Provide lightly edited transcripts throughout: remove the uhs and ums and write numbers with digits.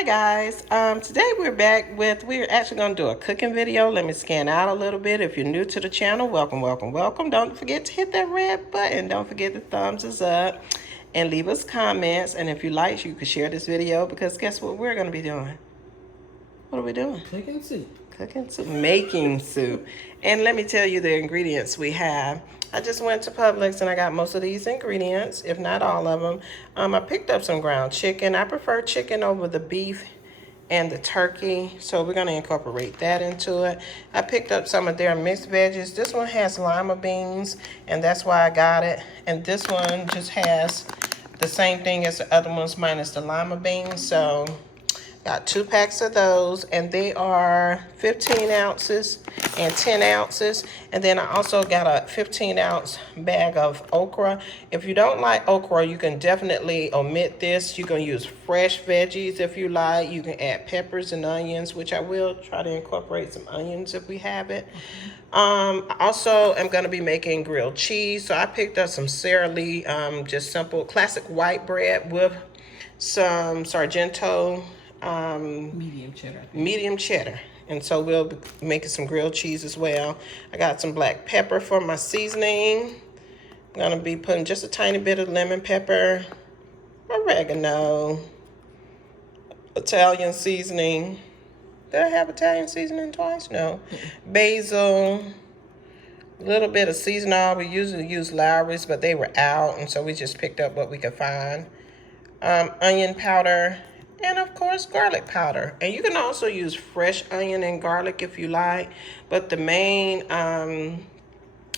Hi guys, today we're actually going to do a cooking video. Let me scan out a little bit. If you're new to the channel, welcome, welcome, welcome. Don't forget to hit that red button. Don't forget the thumbs is up and leave us comments. And if you like, you can share this video because guess what we're going to be doing? What are we doing? Cooking soup. Cooking soup, making soup. And let me tell you the ingredients we have. I just went to Publix and I got most of these ingredients, if not all of them. I picked up some ground chicken. I prefer chicken over the beef and the turkey, so we're gonna incorporate that into it. I picked up some of their mixed veggies. This one has lima beans, and that's why I got it. And this one just has the same thing as the other ones minus the lima beans, so got 2 packs of those, and they are 15 ounces and 10 ounces. And then I also got a 15-ounce bag of okra. If you don't like okra, you can definitely omit this. You can use fresh veggies if you like. You can add peppers and onions, which I will try to incorporate some onions if we have it. Also, I'm going to be making grilled cheese. So I picked up some Sara Lee, just simple classic white bread with some Sargento medium cheddar, and so we'll be making some grilled cheese as well. I got some black pepper for my seasoning. I'm gonna be putting just a tiny bit of lemon pepper, oregano, Italian seasoning. Did I have Italian seasoning twice? No. Basil, a little bit of seasonal. We usually use Lowry's, but they were out, and so we just picked up what we could find. Onion powder, and of course garlic powder. And you can also use fresh onion and garlic if you like, but the main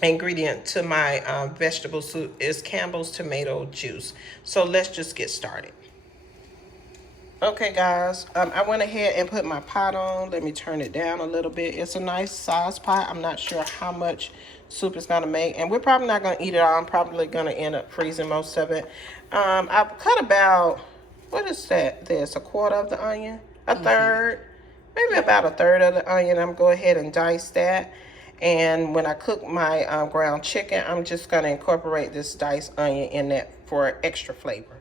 ingredient to my vegetable soup is Campbell's tomato juice. So let's just get started. Okay guys, I went ahead and put my pot on. Let me turn it down a little bit. It's a nice size pot. I'm not sure how much soup it's gonna make, and we're probably not gonna eat it all. I'm probably gonna end up freezing most of it. I've cut about, what is that? There's a quarter of the onion, a third, maybe about a third of the onion. I'm go ahead and dice that. And when I cook my ground chicken, I'm just gonna incorporate this diced onion in that for extra flavor.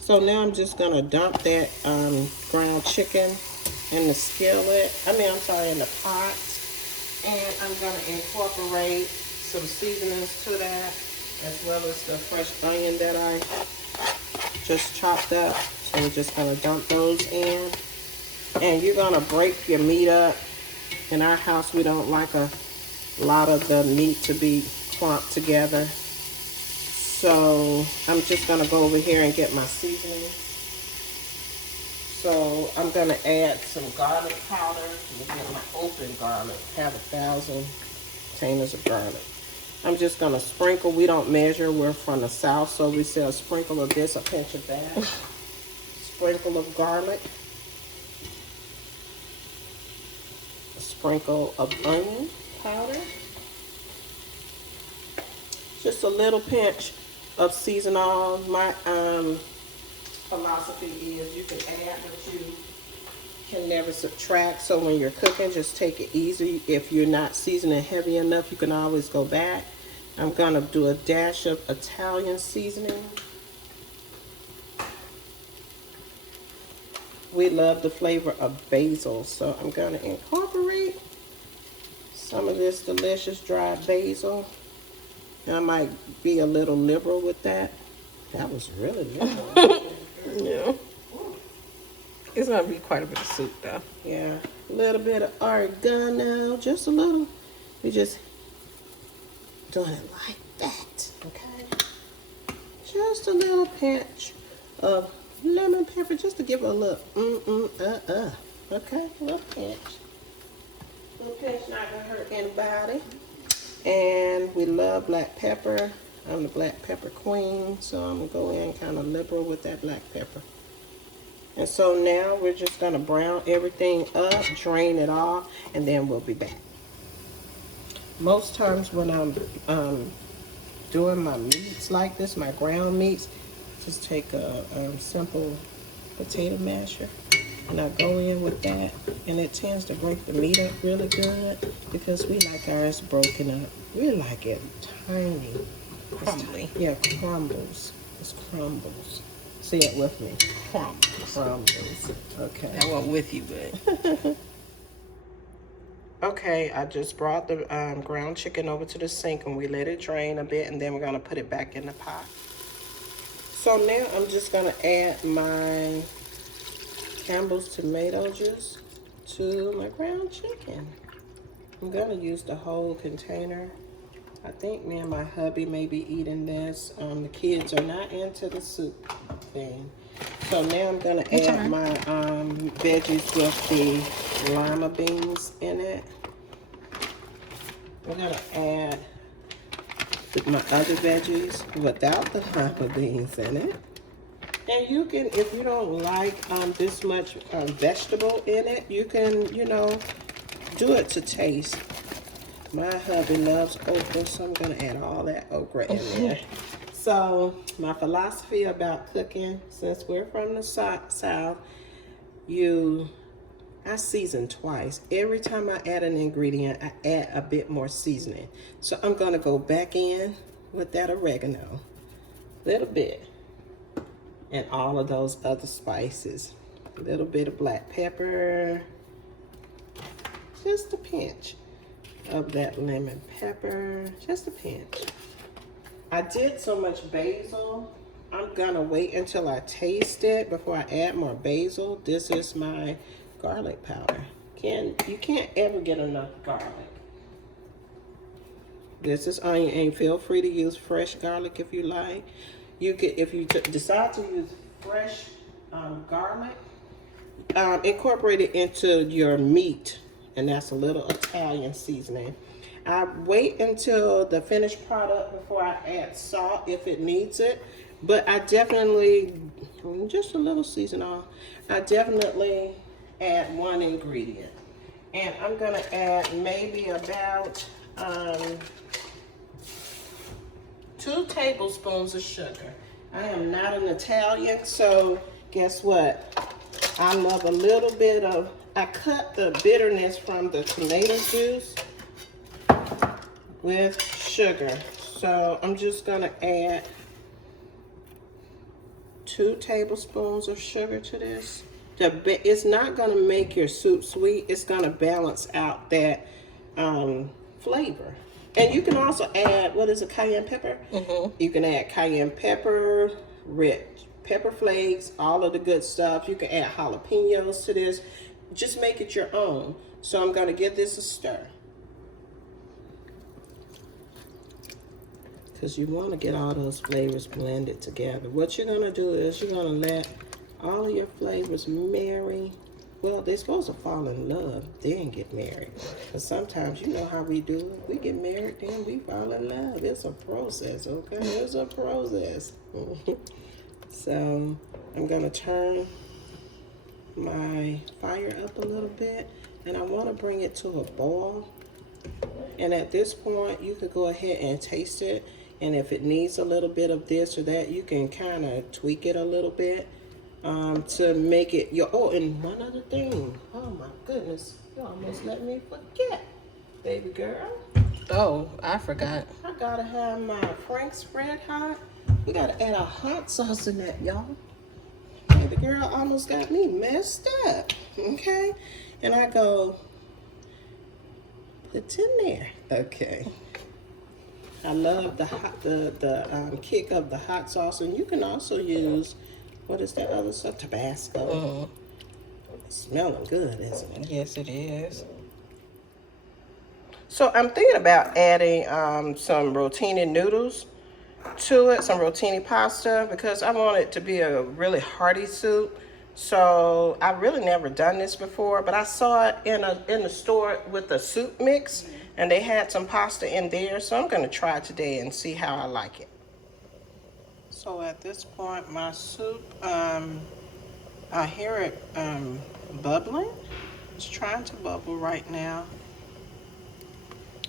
So now I'm just gonna dump that ground chicken in the skillet. In the pot. And I'm gonna incorporate some seasonings to that, as well as the fresh onion that I just chopped up. So we're just gonna dump those in. And you're gonna break your meat up. In our house, we don't like a lot of the meat to be clumped together. So I'm just gonna go over here and get my seasoning. So I'm gonna add some garlic powder. Let me get my open garlic. Have 1,000 containers of garlic. I'm just gonna sprinkle. We don't measure. We're from the South, so we say a sprinkle of this, a pinch of that. Sprinkle of garlic. A sprinkle of onion powder. Just a little pinch of seasonal. My philosophy is you can add, but you can never subtract. So when you're cooking, just take it easy. If you're not seasoning heavy enough, you can always go back. I'm gonna do a dash of Italian seasoning. We love the flavor of basil, so I'm gonna incorporate some of this delicious dried basil. I might be a little liberal with that. That was really liberal. Yeah. It's gonna be quite a bit of soup though. Yeah. A little bit of oregano, just a little. We just doing it like that, okay? Just a little pinch of lemon pepper just to give it a little okay? A little pinch. A little pinch not gonna hurt anybody. And we love black pepper. I'm the black pepper queen, so I'm gonna go in kind of liberal with that black pepper. And so now we're just gonna brown everything up, drain it off, and then we'll be back. Most times when I'm doing my meats like this, my ground meats, just take a simple potato masher, and I go in with that, and it tends to break the meat up really good because we like ours broken up. We like it tiny. Crumbly. Yeah, crumbles. It's crumbles. Say it with me. Crumbles. Okay. I won't with you, but. Okay, I just brought the ground chicken over to the sink and we let it drain a bit, and then we're gonna put it back in the pot. So now I'm just gonna add my Campbell's tomato juice to my ground chicken. I'm gonna use the whole container. I think me and my hubby may be eating this. The kids are not into the soup thing. So now I'm gonna add my veggies with the lima beans in it. We're gonna add my other veggies without the lima beans in it. And you can, if you don't like this much vegetable in it, you can, you know, do it to taste. My hubby loves okra, so I'm gonna add all that okra in there. So my philosophy about cooking, since we're from the South, I season twice. Every time I add an ingredient, I add a bit more seasoning. So I'm gonna go back in with that oregano, little bit, and all of those other spices. A little bit of black pepper, just a pinch of that lemon pepper, just a pinch. I did so much basil. I'm gonna wait until I taste it before I add more basil. This is my garlic powder. You can't ever get enough garlic. This is onion, and feel free to use fresh garlic if you like. You could, if you decide to use fresh garlic, incorporate it into your meat, and that's a little Italian seasoning. I wait until the finished product before I add salt if it needs it, but I definitely, just a little seasoning, I definitely add one ingredient. And I'm gonna add maybe about 2 tablespoons of sugar. I am not an Italian, so guess what? I love a little bit of, I cut the bitterness from the tomato juice with sugar. So I'm just gonna add 2 tablespoons of sugar to this. It's not gonna make your soup sweet. It's gonna balance out that flavor. And you can also add, what is it, cayenne pepper? You can add cayenne pepper, red pepper flakes, all of the good stuff. You can add jalapenos to this. Just make it your own. So I'm gonna give this a stir, because you want to get all those flavors blended together. What you're gonna do is you're gonna let all of your flavors marry. Well, they're supposed to fall in love, then get married. But sometimes, you know how we do it. We get married, then we fall in love. It's a process, okay? It's a process. So I'm gonna turn my fire up a little bit, and I want to bring it to a boil. And at this point, you could go ahead and taste it, and if it needs a little bit of this or that, you can kind of tweak it a little bit to make it your. Oh, and one other thing. Oh my goodness, you almost let me forget, baby girl. Oh, I forgot. I gotta have my Frank's Red Hot. We gotta add a hot sauce in that, y'all. Baby girl almost got me messed up. Okay, and I go, it's in there. Okay. I love the kick of the hot sauce, and you can also use, what is that other stuff? Tabasco. It's smelling good, isn't it? Yes, it is. So I'm thinking about adding some rotini noodles to it, some rotini pasta, because I want it to be a really hearty soup. So I really never done this before, but I saw it in the store with a soup mix, and they had some pasta in there. So I'm gonna try it today and see how I like it. So at this point, my soup, I hear it bubbling. It's trying to bubble right now.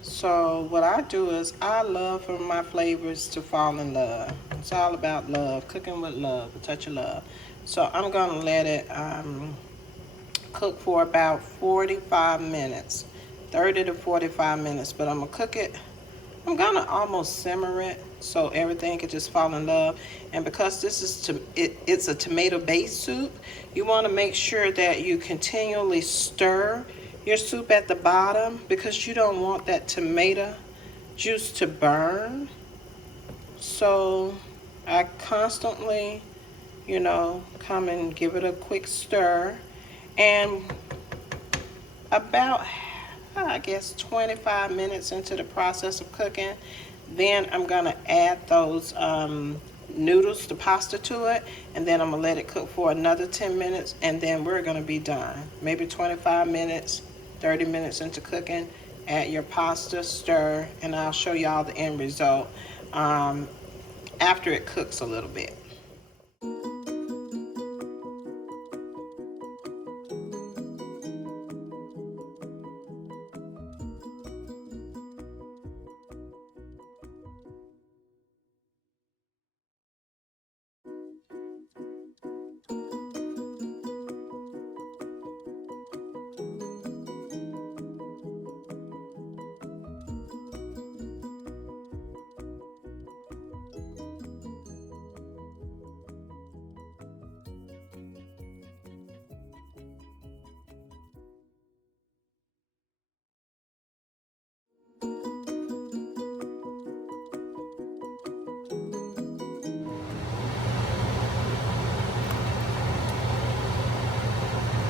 So what I do is I love for my flavors to fall in love. It's all about love, cooking with love, a touch of love. So I'm gonna let it cook for about 45 minutes, 30 to 45 minutes. But I'm gonna cook it I'm gonna almost simmer it so everything can just fall in love. And because this is it's a tomato-based soup, you want to make sure that you continually stir your soup at the bottom because you don't want that tomato juice to burn. So I constantly, you know, come and give it a quick stir. And about, I guess, 25 minutes into the process of cooking, then I'm gonna add those noodles, the pasta to it, and then I'm gonna let it cook for another 10 minutes, and then we're gonna be done. Maybe 25 minutes, 30 minutes into cooking, add your pasta, stir, and I'll show y'all the end result after it cooks a little bit.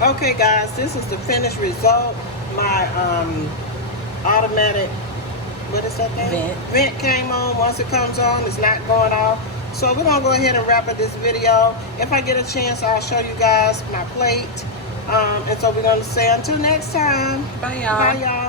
Okay guys, this is the finished result. My automatic, what is that thing? Vent came on. Once it comes on, it's not going off. So we're gonna go ahead and wrap up this video. If I get a chance, I'll show you guys my plate. And so we're gonna say until next time. Bye y'all. Bye y'all.